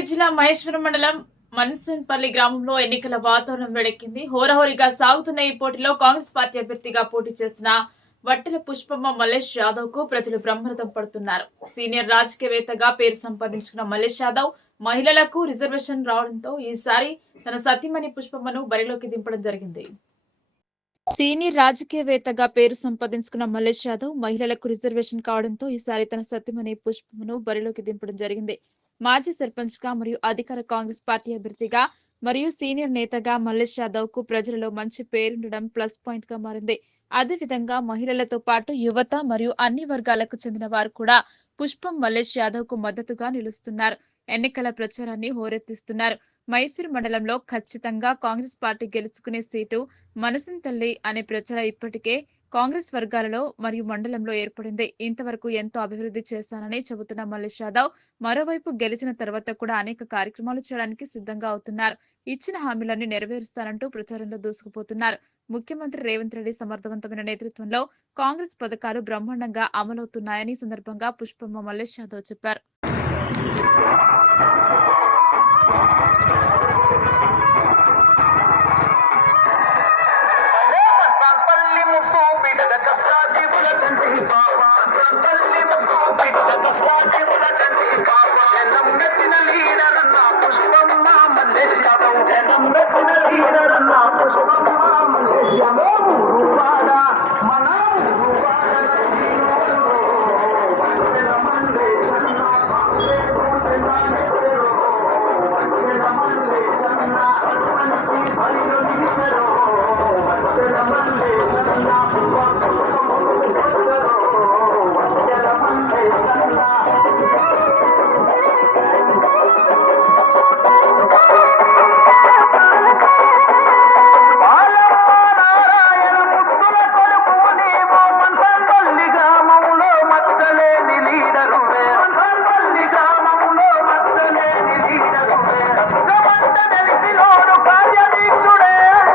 రంగారెడ్డి జిల్లా మహేశ్వరం మండలం మన్సన్పల్లి గ్రామంలో ఎన్నికల వాతావరణం వేడెక్కింది. హోరాహోరీగా సాగుతున్న ఈ పోటీలో కాంగ్రెస్ పార్టీ అభ్యర్థిగా పోటీ చేసిన వట్టెల పుష్పమ్మ మల్లేష్ యాదవ్ కు ప్రజలు బ్రహ్మరథం పడుతున్నారు. సీనియర్ రాజకీయవేత్తగా పేరు సంపాదించుకున్న మల్లేష్ యాదవ్ మహిళలకు రిజర్వేషన్ రావడంతో ఈసారి తన సతీమణి పుష్పమ్మను బరిలోకి దింపడం జరిగింది. సీనియర్ రాజకీయవేత్తగా పేరు సంపాదించుకున్న మల్లేష్ యాదవ్ మహిళలకు రిజర్వేషన్ కావడంతో ఈసారి తన సతీమణి పుష్పమ్మను బరిలోకి దింపడం జరిగింది. మాజీ సర్పంచ్ గా మరియు అధికార కాంగ్రెస్ పార్టీ అభ్యర్థిగా మరియు సీనియర్ నేతగా మల్లేష్ యాదవ్ కు ప్రజలలో మంచి పేరుండడం ప్లస్ పాయింట్ గా మారింది. అదేవిధంగా మహిళలతో పాటు యువత మరియు అన్ని వర్గాలకు చెందిన వారు కూడా పుష్పం మల్లేష్ యాదవ్ కు మద్దతుగా నిలుస్తున్నారు. ఎన్నికల ప్రచారాన్ని హోరెత్తిస్తున్నారు. మైసూరు మండలంలో ఖచ్చితంగా కాంగ్రెస్ పార్టీ గెలుచుకునే సీటు మనసంతల్లి అనే ప్రచారం ఇప్పటికే కాంగ్రెస్ వర్గాలలో మరియు మండలంలో ఏర్పడింది. ఇంతవరకు ఎంతో అభివృద్ధి చేశానని చెబుతున్న మల్లేష్ యాదవ్ మరోవైపు గెలిచిన తర్వాత కూడా అనేక కార్యక్రమాలు చేయడానికి సిద్ధంగా అవుతున్నారు. ఇచ్చిన హామీలన్నీ నెరవేరుస్తానంటూ ప్రచారంలో దూసుకుపోతున్నారు. ముఖ్యమంత్రి రేవంత్ రెడ్డి సమర్థవంతమైన నేతృత్వంలో కాంగ్రెస్ పథకాలు బ్రహ్మాండంగా అమలవుతున్నాయని సందర్భంగా పుష్పమ్మ మల్లేష్ యాదవ్ చెప్పారు. కష్టాజీవుల